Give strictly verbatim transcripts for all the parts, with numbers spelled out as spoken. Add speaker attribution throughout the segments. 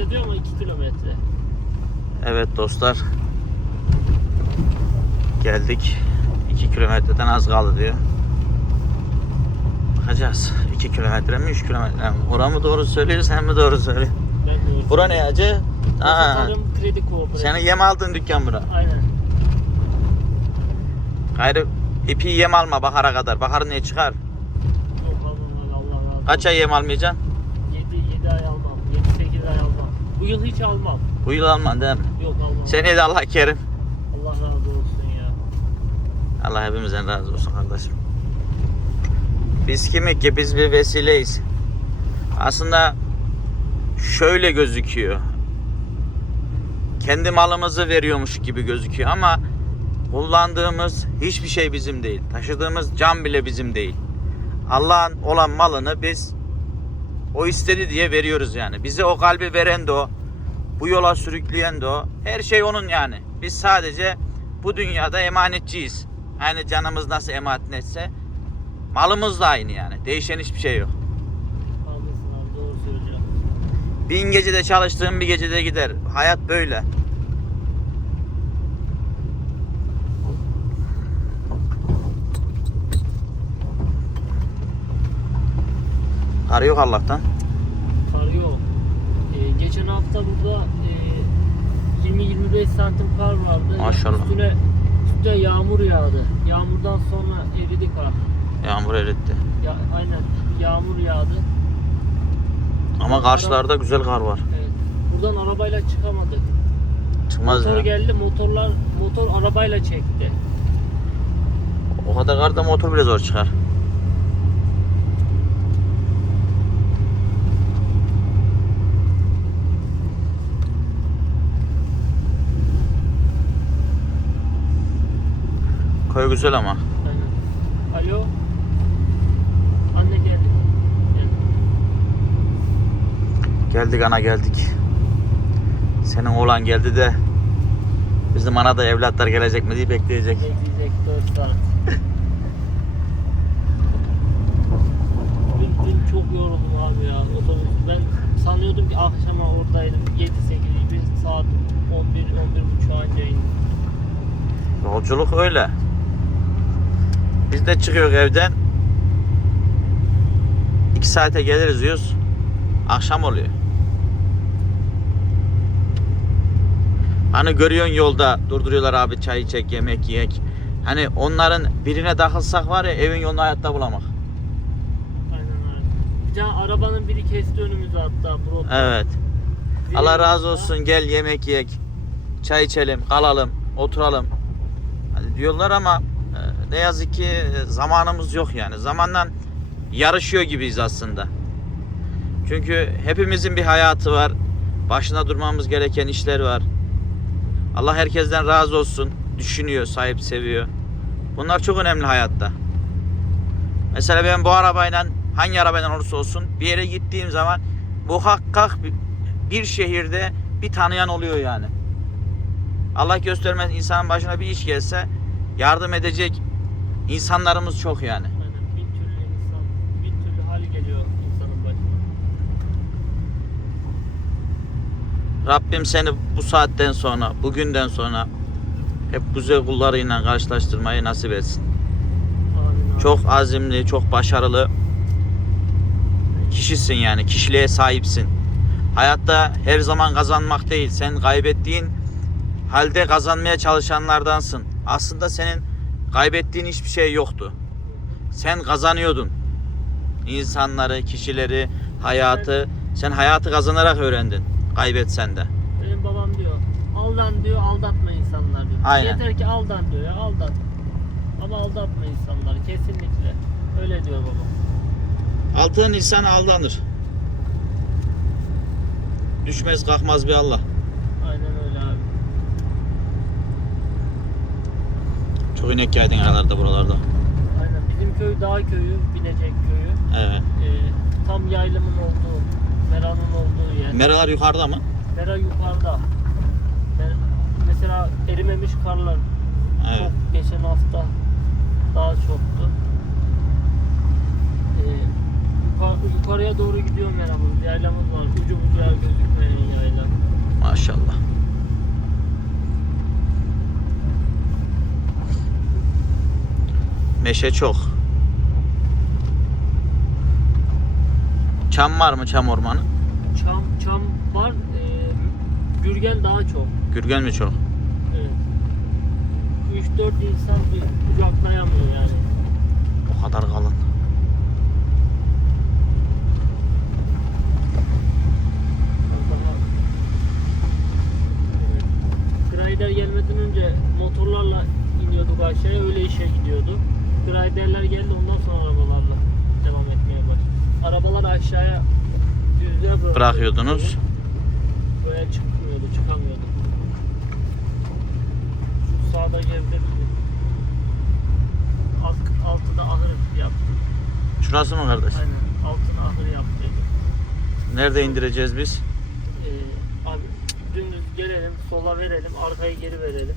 Speaker 1: yazıyor ama iki kilometre.
Speaker 2: Evet dostlar. Geldik. iki kilometreden az kaldı diyor. Bakacağız. iki kilometre mi üç kilometre mi? Bura mı doğru söylüyor sen mi doğru söylüyor?
Speaker 1: Ben doğru
Speaker 2: Bura ne acı? Aa,
Speaker 1: Tarım Kredi Kooperatifi.
Speaker 2: senin yem aldığın dükkan bura.
Speaker 1: Aynen.
Speaker 2: Gayrı ipi yem alma bahara kadar. Bahar ne çıkar?
Speaker 1: Yok almam abi, Allah razı olsun.
Speaker 2: Kaç ay yem almayacaksın?
Speaker 1: yedi ay almam. yedi sekiz ay almam. Bu yıl hiç almam.
Speaker 2: Bu yıl alman değil mi?
Speaker 1: Yok almam.
Speaker 2: Seneye de Allah kerim.
Speaker 1: Allah razı olsun ya.
Speaker 2: Allah hepimizden razı olsun kardeşim. Biz kimik ki? Biz bir vesileyiz. Aslında şöyle gözüküyor. Kendi malımızı veriyormuş gibi gözüküyor ama kullandığımız hiçbir şey bizim değil. Taşıdığımız can bile bizim değil. Allah'ın olan malını biz o istedi diye veriyoruz yani. Bize o kalbi veren de o. Bu yola sürükleyen de o. Her şey onun yani. Biz sadece bu dünyada emanetçiyiz. Aynı canımız nasıl emanetse malımız da aynı yani. Değişen hiçbir şey yok.
Speaker 1: Haklısın abi, doğru söyleyeceğim.
Speaker 2: Bin gecede çalıştığım bir gecede gider. Hayat böyle. Kar yok Allah'tan.
Speaker 1: Kar yok. Ee, geçen hafta burada e, yirmi yirmi beş santim kar vardı.
Speaker 2: Maşallah.
Speaker 1: Üstüne, üstüne yağmur yağdı. Yağmurdan sonra eridi kar.
Speaker 2: Yağmur eritti.
Speaker 1: Ya, aynen yağmur yağdı.
Speaker 2: Ama karşılarda güzel kar var.
Speaker 1: Evet. Buradan arabayla çıkamadık.
Speaker 2: Çıkmaz
Speaker 1: Motor
Speaker 2: ya.
Speaker 1: geldi, motorlar motor arabayla çekti.
Speaker 2: O kadar karda motor bile zor çıkar. Köy güzel ama.
Speaker 1: Aynen. Alo. Anne geldi. Geldi.
Speaker 2: Geldik ana geldik. Senin oğlan geldi de bizim ana da evlatlar gelecek mi diye bekleyecek.
Speaker 1: Bekleyecek dört saat. dün, dün çok yoruldum abi ya otobüs. Ben sanıyordum ki akşama oradaydım. yedi sekiz bir saat on bir on bir buçuk anca indim.
Speaker 2: Yolculuk öyle. Biz de çıkıyoruz evden. iki saate geliriz diyoruz. Akşam oluyor. Hani görüyorsun yolda durduruyorlar abi çay içek, yemek yiyek. Hani onların birine takılsak var ya evin yolunu hayatta bulamak.
Speaker 1: Aynen öyle. Bir tane arabanın biri kesti önümüzü hatta. Bro.
Speaker 2: Evet.
Speaker 1: Biri
Speaker 2: Allah razı
Speaker 1: hatta-
Speaker 2: olsun gel yemek yiyek. Çay içelim, kalalım, oturalım. Hani diyorlar ama e, ne yazık ki zamanımız yok yani. Zamandan yarışıyor gibiyiz aslında. Çünkü hepimizin bir hayatı var. Başına durmamız gereken işler var. Allah herkesten razı olsun. Düşünüyor, sahip seviyor. Bunlar çok önemli hayatta. Mesela ben bu arabayla hangi arabayla olursa olsun bir yere gittiğim zaman muhakkak bir, bir şehirde bir tanıyan oluyor yani. Allah göstermez insanın başına bir iş gelse yardım edecek insanlarımız çok yani.
Speaker 1: Aynen. Bin türlü insan, bin türlü hal geliyor insanın başına.
Speaker 2: Rabbim seni bu saatten sonra, bugünden sonra hep güzel kullarıyla karşılaştırmayı nasip etsin.
Speaker 1: Amin abi.
Speaker 2: Çok azimli, çok başarılı kişisin yani. Kişiliğe sahipsin. Hayatta her zaman kazanmak değil. Sen kaybettiğin halde kazanmaya çalışanlardansın. Aslında senin kaybettiğin hiçbir şey yoktu. Sen kazanıyordun. İnsanları, kişileri, hayatı. Sen hayatı kazanarak öğrendin. Kaybetsen de.
Speaker 1: Benim babam diyor, aldan diyor, aldatma insanlar diyor.
Speaker 2: Aynen.
Speaker 1: Yeter ki aldan diyor ya, aldat. Ama aldatma insanları, kesinlikle. Öyle diyor babam.
Speaker 2: Altın insan aldanır. Düşmez kalkmaz bir Allah.
Speaker 1: Aynen öyle abi.
Speaker 2: Çok inek yaydın aralarda buralarda.
Speaker 1: Aynen, bizim köy dağ köyü, Bilecek köyü.
Speaker 2: Evet.
Speaker 1: Ee, tam yaylımın olduğu, meranın olduğu yer.
Speaker 2: Meralar yukarıda mı?
Speaker 1: Mera yukarıda. Ben, mesela erimemiş karlar
Speaker 2: Evet.
Speaker 1: çok geçen hafta daha çoktu. Ee, yukarı, yukarıya doğru gidiyor meramız. Yaylamız var. Ucu bucağı gözükmeyen yayla.
Speaker 2: Meşe çok. Çam var mı, çam ormanı?
Speaker 1: Çam çam var. E, Gürgen daha çok.
Speaker 2: Gürgen mi çok?
Speaker 1: Evet. üç dört insan bir kucaklayamıyor yani.
Speaker 2: O kadar kalın.
Speaker 1: Daha, evet. Grider gelmeden önce motorlarla iniyorduk aşağıya, öyle işe gidiyordu. Griderler geldi, ondan sonra arabalarla devam etmeye başladı. Arabaları aşağıya düzlüğe bırakıyorduk.
Speaker 2: Bırakıyordunuz.
Speaker 1: Böyle çıkmıyordu, çıkamıyordu. Şu sağda gezdirdi. Alt, altına ahır yaptı.
Speaker 2: Şurası mı kardeş?
Speaker 1: Aynen, altına ahır yaptıydı.
Speaker 2: Nerede indireceğiz biz?
Speaker 1: Ee, abi dümdüz gelelim, sola verelim, arkayı geri verelim.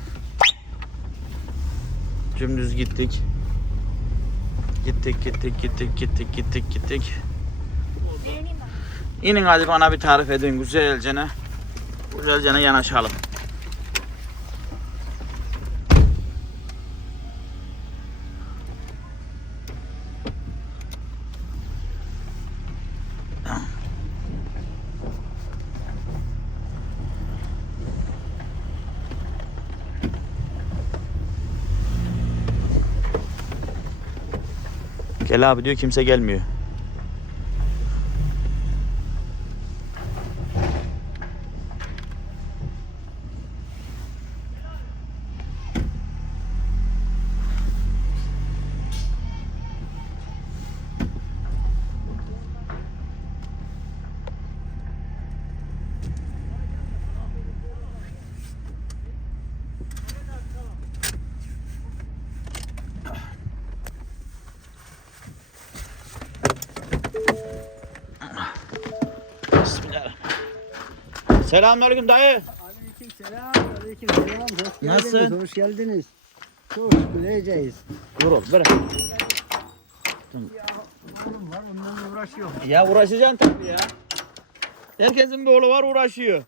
Speaker 2: Dümdüz gittik. Gittik, gittik, gittik, gittik, gittik, gittik.
Speaker 1: Orada.
Speaker 2: İnin hadi bana bir tarif edin güzelce. Güzelce yanaşalım. Gel abi diyor, kimse gelmiyor. Bismillahirrahmanirrahim. Selamünaleyküm dayı.
Speaker 3: Aleykümselam, aleykümselam. Hoş geldiniz,
Speaker 2: Nasılsın?
Speaker 3: hoş geldiniz. Hoş güleceğiz.
Speaker 2: Dur oğlum ver.
Speaker 3: Oğlum var, ondan uğraşıyor.
Speaker 2: Ya uğraşacaksın tabii ya. Herkesin bir oğlu var, uğraşıyor.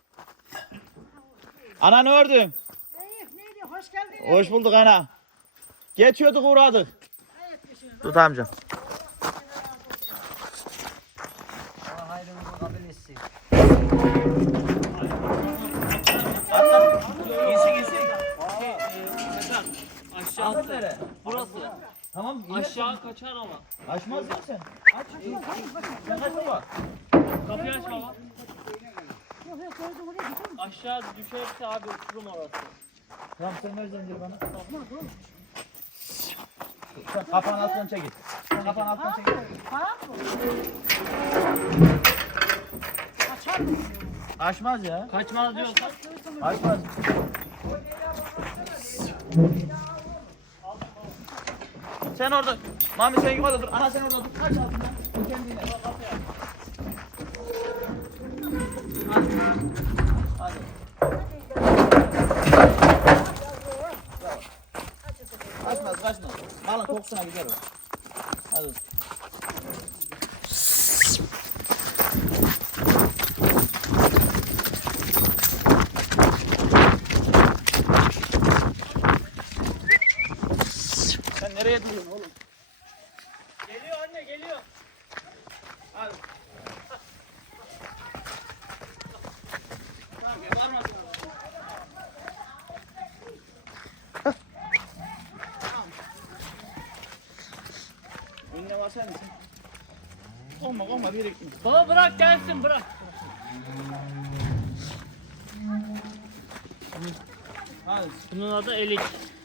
Speaker 2: Ananı ördün.
Speaker 3: Neydi, neydi, hoş geldiniz.
Speaker 2: Hoş bulduk ana. Geçiyorduk, uğradık. Tut amcam.
Speaker 3: Allah hayrını kabul etsin.
Speaker 2: Gitsin gitsin.
Speaker 1: Aşağı burası.
Speaker 2: Tamam.
Speaker 1: Aşağı kaçar ama.
Speaker 2: Açmaz mısın sen? Aç. Sen kaç baba?
Speaker 1: Kapıyı aç baba. Aşağı düşerse abi uçurum orası.
Speaker 2: Tamam sen ver zinciri bana. Sen kapağın altından çekil. Sen kapağın altından çekil. Açmaz ya.
Speaker 1: Kaçmaz diyorsan.
Speaker 2: Açmaz. Sen orada. Mami sen yukarıda dur. Ana sen orada dur. Kaç altından. Bu kendine. Hadi. Kaçmaz kaçmaz. Alın kokusuna gider o. Hadi. Sen nereye duruyorsun oğlum?
Speaker 1: Geliyor anne, geliyor.
Speaker 2: Hadi. Tamam var mı? Önüne basar mısın? Olma olma bir ekmek.
Speaker 1: Baba bırak gelsin, bırak.
Speaker 2: Hadi.
Speaker 1: Bunun adı elik.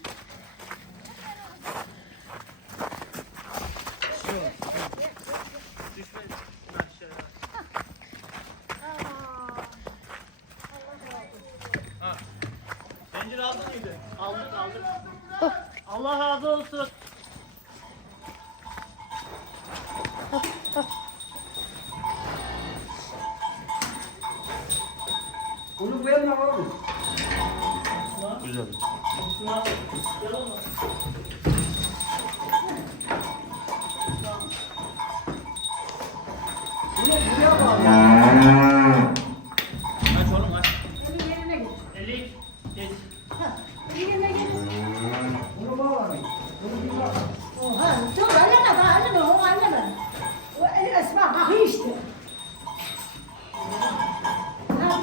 Speaker 2: Zincir aldın mıydı?
Speaker 1: Aldık aldık. Allah razı olsun.
Speaker 3: Bunu beğenme oğlum.
Speaker 2: Güzel.
Speaker 1: Gel oğlum.
Speaker 3: Bunu buraya bağlı.
Speaker 2: Aç oğlum aç.
Speaker 1: Elik. Geç.
Speaker 3: Bunu bağlamayın. Bunu bir bağla.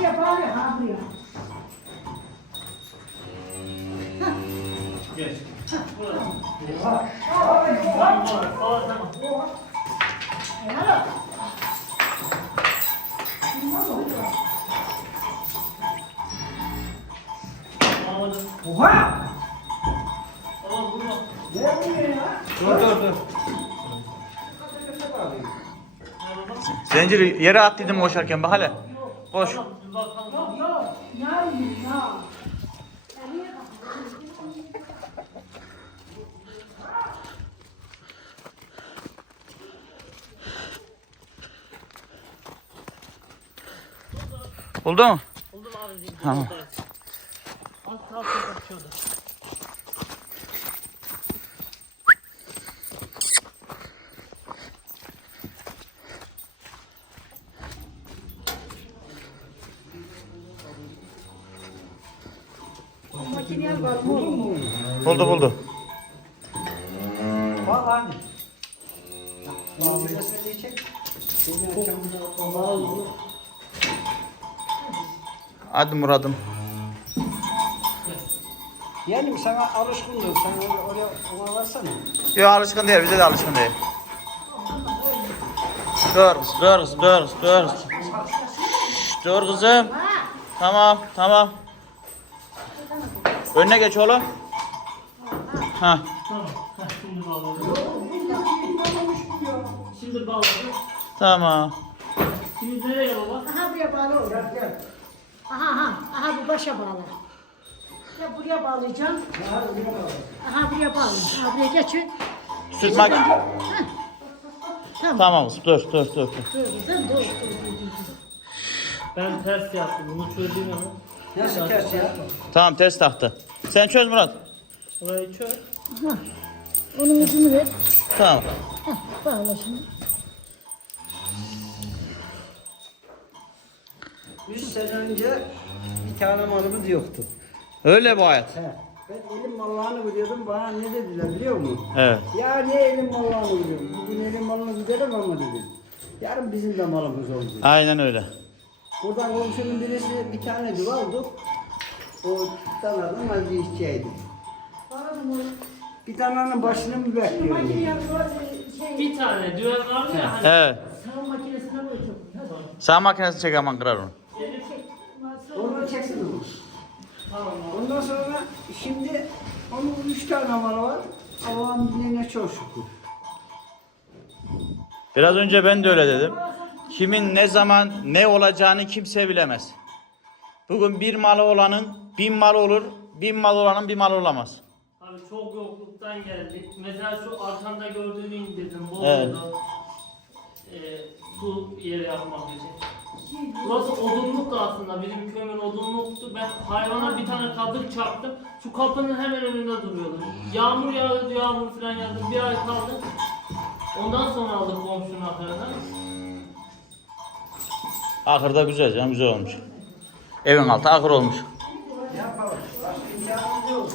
Speaker 3: buraya bağlı, ha buraya.
Speaker 1: Geç.
Speaker 3: Oha. Ay,
Speaker 1: Tamam, tamam, tamam.
Speaker 3: helal.
Speaker 1: Tamam,
Speaker 3: Oha.
Speaker 1: tamam, vurma.
Speaker 3: Ne vuruyor ya?
Speaker 2: Dur dur dur.
Speaker 1: Merhaba.
Speaker 2: Zinciri yere at dedim koşarken bak hele. Koş.
Speaker 1: Tamam, bir bakalım.
Speaker 3: Yok yok. Ne yapayım ya?
Speaker 2: Buldu mu?
Speaker 1: Buldum abi zinciri.
Speaker 2: Tamam.
Speaker 1: Az kalsın kaçıyordu.
Speaker 3: Makineye var mı? mu?
Speaker 2: Buldu buldu.
Speaker 3: Bak hani. Bazı meseleyi çek.
Speaker 2: Hadi Murat'ım.
Speaker 3: Yani sana alışkınlık. Sen oraya, oraya ona varsana.
Speaker 2: Yok alışkın değil, bize de alışkın değil. Dur kız, dur kız, dur kız, dur kız. Şşş, dur kızım. Tamam, tamam. Önüne geç oğlum. Ha.
Speaker 1: Tamam. Heh, şimdi bağladım. Şimdi bağladım.
Speaker 2: Tamam.
Speaker 1: Şimdi nereye baba?
Speaker 3: Aha buraya bağlı olur. Gel gel. Aha aha. Aha bu başa bağlı. Ya buraya bağlayacağım. Aha buraya bağlı. Aha buraya bağlı. Aha buraya geçin.
Speaker 2: Süt mak...
Speaker 3: Tamam.
Speaker 2: Tamam kız, dur, dur, dur. dur.
Speaker 3: Dur kızım dur. dur, dur, dur.
Speaker 1: Ben ters yaptım. Bunu çözeyim ama.
Speaker 3: Nasıl ters ya?
Speaker 2: Tamam, ters taktı. Sen çöz Murat.
Speaker 1: Burayı çöz.
Speaker 3: Aha. Onun ucunu ver.
Speaker 2: Tamam.
Speaker 3: Hah, bağla şunu. Yüz sene önce bir tane malımız yoktu.
Speaker 2: Öyle bu hayat.
Speaker 3: He. Ben elim mallarını biliyordum. Bana ne dediler biliyor musun?
Speaker 2: Evet.
Speaker 3: Ya niye elim mallarını biliyorum? Bugün elim malını giderim ama dedim. Yarın bizim de malımız oldu.
Speaker 2: Aynen öyle.
Speaker 3: Buradan komşunun birisi bir tane duva aldı. O danadan az bir işçiydi. Bir tanenin başını mı bekliyorum?
Speaker 1: Bir tane düğün vardı ya hani.
Speaker 2: Evet.
Speaker 3: Sağ makinesine koydum.
Speaker 2: Sağ makinesi çek aman kırar onu.
Speaker 3: Onu çeksin onu.
Speaker 1: Tamam.
Speaker 3: Ondan sonra şimdi onun üç tane malı var. Allah'ın diline çok şükür.
Speaker 2: Biraz önce ben de öyle dedim. Kimin ne zaman ne olacağını kimse bilemez. Bugün bir malı olanın bin malı olur, bin mal olanın bir malı olamaz.
Speaker 1: Abi çok yokluktan geldik. Mesela şu arkanda gördüğünü indirdim. Bu
Speaker 2: Evet.
Speaker 1: oldu. Ee, su yeri yapmak için. Burası odunluktu aslında. Bizim köyün odunluktu. Ben hayvana bir tane kadık çarptım. Şu kapının hemen önünde duruyordu. Yağmur yağıyordu, yağmur falan yağdı. Bir ay kaldı. Ondan sonra aldık komşunun ahırına.
Speaker 2: Ahırda güzel canım, güzel olmuş. Evin altı ahır olmuş.
Speaker 3: Ne yapalım? Başka imkanımız yok.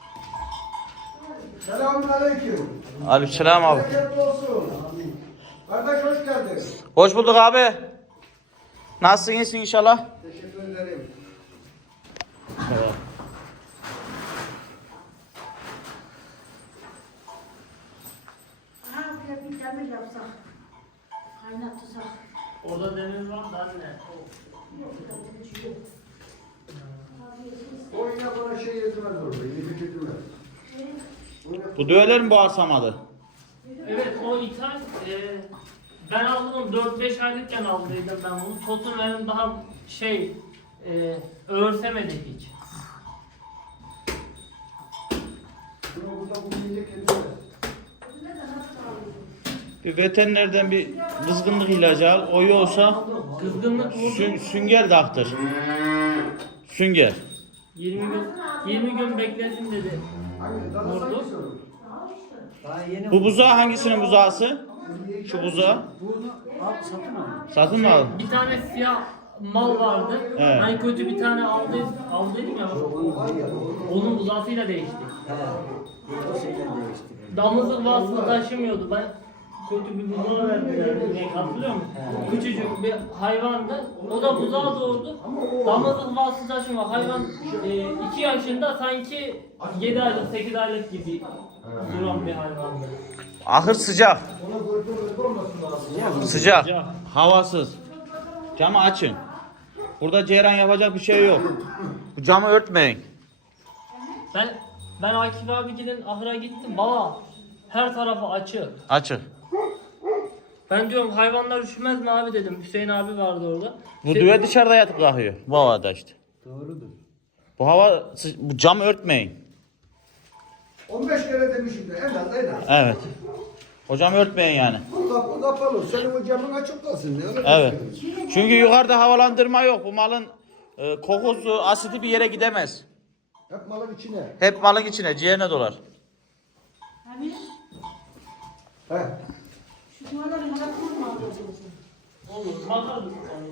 Speaker 3: Selamünaleyküm.
Speaker 2: Aleykümselam abi.
Speaker 3: Bereketli olsun. Kardeş hoş geldin.
Speaker 2: Hoş bulduk abi. Nasılsın, iyisin inşallah?
Speaker 3: Teşekkür ederim.
Speaker 2: Evet.
Speaker 3: Ha buraya bir demir yapsak. Kaynatırsak.
Speaker 1: Orada demir var da anne.
Speaker 3: O yine bana şey yedirmez orada. Yedik yedirmez.
Speaker 2: Bu düğeler mi bağırsamadı?
Speaker 1: Evet o ithal e, ben aldım onu dört beş aylıkken aldıydım ben bunu. Totun benim daha şey e, öğürsemedi hiç.
Speaker 3: Bunu burada bu yiyecek yedirmez.
Speaker 2: Bir veterinerden bir kızgınlık ilacı al. O iyi olsa
Speaker 1: Kızgınlık vurdu.
Speaker 2: sü- sünger de aktır. Sünger.
Speaker 1: yirmi gün yirmi gün beklesin dedi.
Speaker 3: Hangi? Daha
Speaker 1: Vurdu.
Speaker 3: hangisi olur? Daha yeni.
Speaker 2: Bu buzağı hangisinin buzağısı? Şu buzağı.
Speaker 3: Bunu al satın al.
Speaker 2: Satın mı aldın?
Speaker 1: Bir tane siyah mal vardı.
Speaker 2: Evet.
Speaker 1: Hani kötü bir tane aldı, aldıydım ya. Onun uzasıyla değişti.
Speaker 3: He. Bu şeyden değişti.
Speaker 1: Damızlık vasfı taşımıyordu. Ben kötü bir buzağı verdiler. İnek hatırlıyor musun? Küçücük bir hayvandı. O da buzağı doğurdu. Damızlık vasıtası açma. Hayvan e, iki yaşında sanki yedi aylık sekiz aylık gibi duran bir hayvandı.
Speaker 2: Ahır sıcak. Sıcak.
Speaker 1: Sıcak.
Speaker 2: Havasız. Camı açın. Burada ceyran yapacak bir şey yok. Bu camı örtmeyin.
Speaker 1: Ben ben Akif abicinin ahıra gittim. Baba her tarafı açık.
Speaker 2: Açık.
Speaker 1: Ben diyorum hayvanlar üşümez mi abi dedim. Hüseyin abi vardı orada.
Speaker 2: Bu düve dışarıda yatıp kalkıyor. Bu havada işte.
Speaker 4: Doğrudur.
Speaker 2: Bu hava, bu camı örtmeyin.
Speaker 4: on beş kere demişim de en az en az.
Speaker 2: Evet. O camı örtmeyin yani.
Speaker 4: Bu kapı kapalı. Senin o camın açık kalsın. Ne öyle
Speaker 2: Evet.
Speaker 4: şey?
Speaker 2: Çünkü yukarıda havalandırma yok. Bu malın e, kokusu, asidi bir yere gidemez.
Speaker 4: Hep malın içine.
Speaker 2: Hep malın içine, ciğerine dolar.
Speaker 3: Abi
Speaker 4: He.
Speaker 3: şu duvarları yaratmak mı alıyorsun?
Speaker 1: Olur. Bakarız.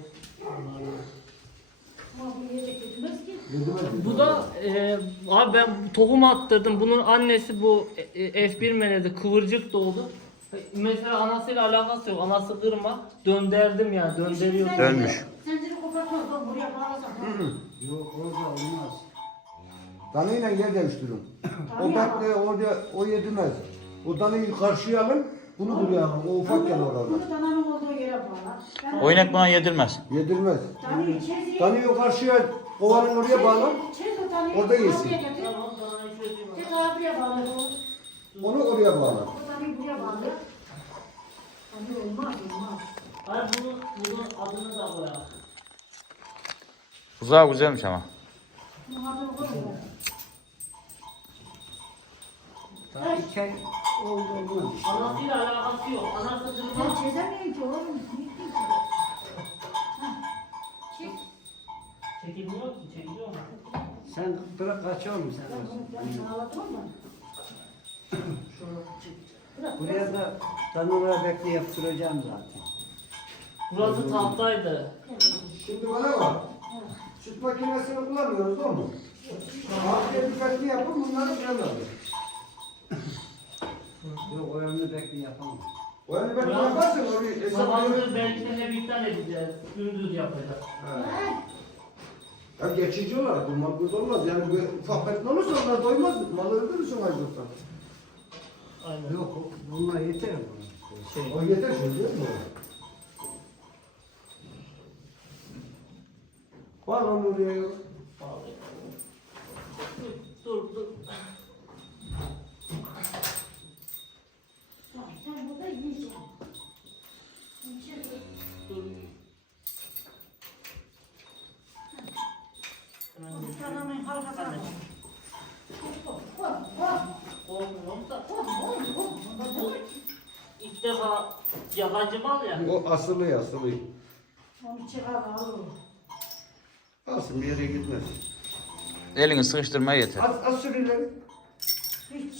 Speaker 3: Ama bu yiyecek gitmez ki.
Speaker 1: Bu da e, abi ben tohum attırdım. Bunun annesi bu e, F bir melezi kıvırcık doğdu. Mesela anasıyla alakası yok. Anası kırma. Dönderdim yani. Dönderiyor.
Speaker 2: Dönmüş.
Speaker 3: Zinciri kopartmaz. Ben buraya bağlasam.
Speaker 4: Yok orada olmaz. Danıyla yer değiştirin. O bekle orada o yedimez. O danıyı karşıya alın. Bunu buraya alın. O ufak gel orada.
Speaker 3: Bunu dananın olduğu yere bağla. Ben
Speaker 2: O inek buna yedirmez.
Speaker 4: Yedirmez.
Speaker 3: danayı çez.
Speaker 4: Danıyı o karşıya kovanın oraya bağla.
Speaker 3: Çez o danayı.
Speaker 4: Orada yesin.
Speaker 3: Abiye getir. Tek abiye bağla.
Speaker 4: Onu oraya bağla.
Speaker 3: O danayı buraya bağla. Danayı olmaz olmaz.
Speaker 1: Hayır bunu, bunun adını da koyalım.
Speaker 2: Buzağı güzelmiş ama.
Speaker 3: Bunun adını koyma.
Speaker 4: Daha iki ay oldu olmaz.
Speaker 1: Anasıyla alakası yok. Anası kırma.
Speaker 3: Ben çözemiyorum ki oğlum. Çek.
Speaker 1: Çekilmiyor ki. Çekiliyor mu?
Speaker 4: Sen bırak kaç oğlum sen.
Speaker 3: Ben ağladım ama.
Speaker 4: Buraya da tanrılara bekle yaptıracağım zaten.
Speaker 1: Burası tahtaydı.
Speaker 4: Şimdi bana bak. Süt makinesini kullanmıyoruz değil mi? Afiyet dikkatli yapın bunları kullanalım. Yok o yönünü bekle yapamam. O yönünü bekle yaparsın orayı hesap
Speaker 1: Sabahları belki de hep iptal edeceğiz. Gündüz yapacağız.
Speaker 4: Ya geçici olarak bu mal burada olmaz. Yani bu ufak metne olursa onlar doymaz. Malı öldürürsün açlıktan.
Speaker 1: Aynen.
Speaker 4: Yok bunlar yeter mi?
Speaker 1: Şey.
Speaker 4: O yeter şimdi değil mi? Var onu oraya yok.
Speaker 1: Dur dur.
Speaker 3: Sen burada yiyeceksin.
Speaker 1: Dur.
Speaker 3: Dananın halkasına.
Speaker 1: Korkmuyorum da. Bu ilk defa yabancı mal ya.
Speaker 4: O asılı asılı.
Speaker 3: Onu çıkar al.
Speaker 4: Alsın bir yere gitmez.
Speaker 2: Elini sıkıştırmaya yeter.
Speaker 4: Az, az sürüleri.
Speaker 3: Hiç.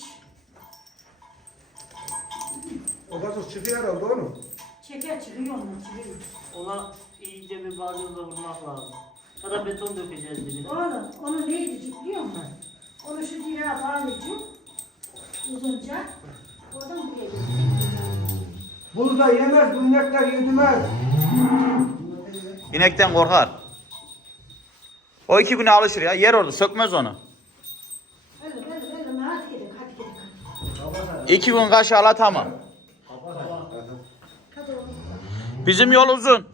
Speaker 4: O gazoz çıkıyor herhalde onu.
Speaker 3: Çeker çıkıyor ondan çıkıyor.
Speaker 1: Ona iyice bir balyozla vurmak lazım. Ya da beton dökeceğiz birine.
Speaker 3: Oğlum onu ne edecek biliyor musun? Onu şu direğe bağlayacağım. Uzunca. Oradan buraya gidecek.
Speaker 4: Bunu da yemez, bu inekler yedimez.
Speaker 2: İnekten korkar. O iki güne alışır ya. Yer orada. Sökmez onu.
Speaker 3: Öyle öyle öyle. Hadi gidelim hadi gidelim.
Speaker 2: İki gün kaşı ala tamam.
Speaker 3: Hadi oğlum.
Speaker 2: Bizim yol uzun.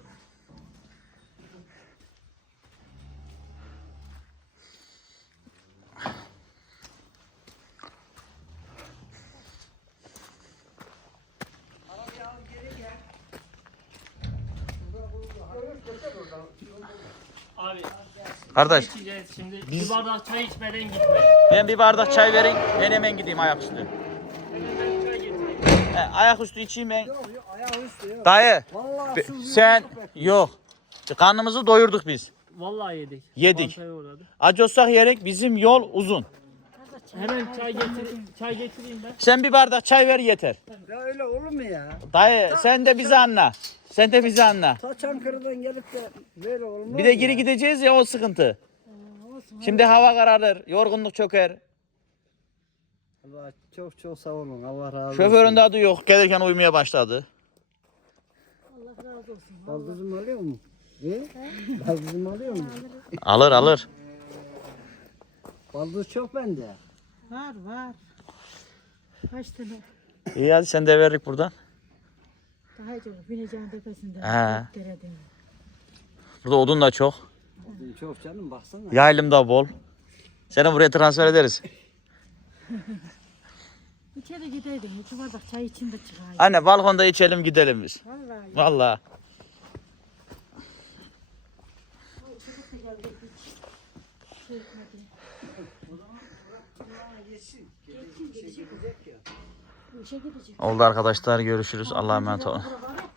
Speaker 1: Abi.
Speaker 2: Kardeş
Speaker 1: İçeceğiz şimdi.
Speaker 2: Biz-
Speaker 1: Bir bardak çay içmeden gitme.
Speaker 2: ben bir bardak çay vereyim. Ben hemen gideyim ayaküstü.
Speaker 1: Hemen ben çay getireyim.
Speaker 2: He, ayaküstü içeyim ben.
Speaker 4: Ayağı üstü ya.
Speaker 2: Dayı
Speaker 4: Vallahi
Speaker 2: be-
Speaker 4: su
Speaker 2: sen yok. Karnımızı doyurduk biz.
Speaker 1: Vallahi yedik.
Speaker 2: Yedik.
Speaker 1: Mantaya uğradık.
Speaker 2: Acı olsak yerek bizim yol uzun.
Speaker 1: Hemen çay getir, çay getireyim ben.
Speaker 2: Sen bir bardak çay ver yeter.
Speaker 4: Ya öyle olur mu ya?
Speaker 2: Dayı sen de bizi anla. Sen de bizi anla.
Speaker 4: Ta Çankırı'dan gelip de böyle olmaz.
Speaker 2: Bir de geri gideceğiz ya o sıkıntı. Şimdi hava kararır, yorgunluk çöker.
Speaker 5: Allah çok çok sağ olun. Allah razı olsun.
Speaker 2: Şoförün de adı yok. Gelirken uyumaya başladı.
Speaker 3: Allah razı olsun.
Speaker 5: Baldızım alıyor mu? E? Baldızım alıyor mu?
Speaker 2: Alır alır.
Speaker 5: Baldız çok bende.
Speaker 3: Var var. Kaç tane?
Speaker 2: İyi hadi sen de veririk buradan.
Speaker 3: Daha çok bineceğin tepesinde.
Speaker 2: He.
Speaker 3: Derede.
Speaker 2: Burada odun da çok.
Speaker 5: Baldızım çok canım baksana.
Speaker 2: Yaylım da bol. Seni buraya transfer ederiz.
Speaker 3: İçeri gideydin. İki bardak çay için de çıkayım.
Speaker 2: Anne balkonda içelim gidelim biz.
Speaker 3: Vallahi.
Speaker 2: Vallahi.
Speaker 3: Çocuk da geldi hiç. Şey etmedi.
Speaker 5: Geçsin.
Speaker 3: Geçsin, geçsin.
Speaker 5: Gidecek ya.
Speaker 3: İşe gidecek.
Speaker 2: Oldu arkadaşlar görüşürüz. Allah'a emanet olun.
Speaker 3: Buralara